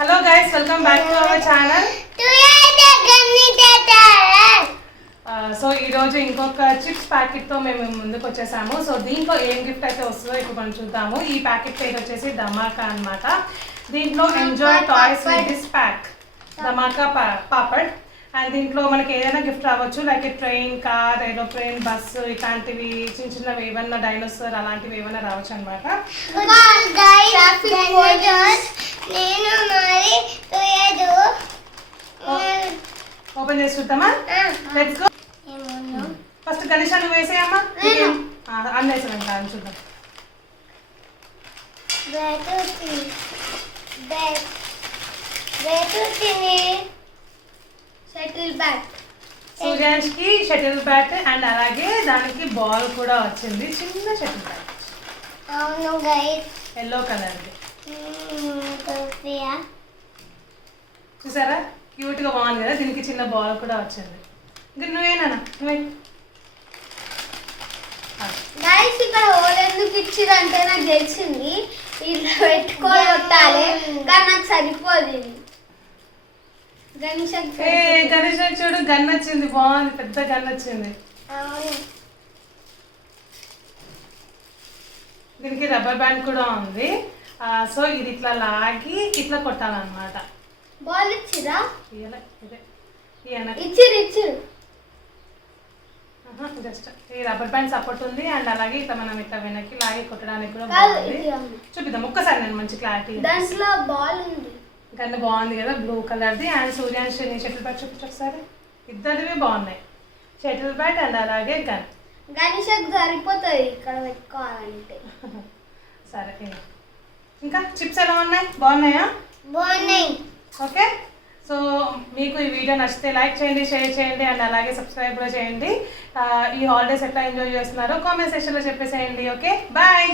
Hello guys, welcome back to our channel. So ఈరోజు ఇంకొక chips ప్యాకెట్తో మేము ముందుకు వచ్చేసాము. సో దీంట్లో ఏం గిఫ్ట్ అయితే వస్తుందో ఇప్పుడు మనం చూద్దాము. ఈ ప్యాకెట్ పేరు వచ్చేసి ధమాకా అన్నమాట. దీంట్లో enjoy toys with this pack, Dhamaka papad. And దీంట్లో మనకి ఏదైనా గిఫ్ట్ రావచ్చు, like train, car, aeroplane, bus, ఇట్లాంటివి చిన్న చిన్నవి ఏమన్నా డైనోసార్ అలాంటివి ఏమైనా రావచ్చు అనమాట. ఓపెన్ చేసి చూద్దామా? Let's go. ఫస్ట్ గణేష్ నువ్వు వేసేయమ్మా. అన్న వేసాను కాదు, చూద్దాం. షటిల్ బ్యాట్, సూర్యాన్స్ కి షటిల్ బ్యాట్ అండ్ అలాగే దానికి బాల్ కూడా వచ్చింది, చిన్న షటిల్ బ్యాట్. అవును గైస్, ఎల్లో కలర్. చూసారా, క్యూట్ గా బాగుంది కదా. దీనికి చిన్న బాల్ కూడా వచ్చింది. ఇంకా నువ్వేనా నువ్వే గైస్. ఇక్కడ హోల్ ఎందుకు ఇచ్చిరంటే నాకు తెలిసింది ఇట్లా పెట్టుకొని కొట్టాలి, కానీ నాకు సరిపోదు. గణేష్ చూడు, గన్ వచ్చింది, బాగుంది, పెద్ద గన్ వచ్చింది. దీనికి రబ్బర్ బ్యాండ్ కూడా ఉంది. సో ఇది ఇట్లా లాగి ఇట్లా కొట్టాలన్నమాట. బాల్ ఇచ్చిరా? ఇచ్చిరు. జస్ట్ ఈ రబ్బర్ బ్యాండ్ సపోర్ట్ ఉంది అండ్ అలాగే ఇట్లా మనం ఇట్లా వెనక్కి లాగి కొట్టడానికి కూడా బాగుంది. చూపిద్దాం ఒక్కసారి, నేను మంచి క్లారిటీ. దాంట్లో బాల్ ఉంది, గన్ బాగుంది కదా, బ్లూ కలర్ది. అండ్ సూర్యాన్స్ షటిల్ బ్యాట్ చూపించు ఒకసారి. ఇద్దరివి బాగున్నాయి, షటిల్ బ్యాట్ అండ్ అలాగే గన్. గణేష్ సరిపోతుంది ఇక్కడ పెట్టుకోవాలంటే. సరే, ఇంకా చిప్స్ ఎలా ఉన్నాయి? బాగున్నాయా? బాగున్నాయి. ఓకే, సో మీకు ఈ వీడియో నచ్చితే లైక్ చేయండి, షేర్ చేయండి అండ్ అలాగే సబ్స్క్రైబ్ కూడా చేయండి. ఈ హాలిడేస్ ఎట్లా ఎంజాయ్ చేస్తున్నారో కామెంట్ సెక్షన్లో చెప్పేసేయండి. Okay, bye.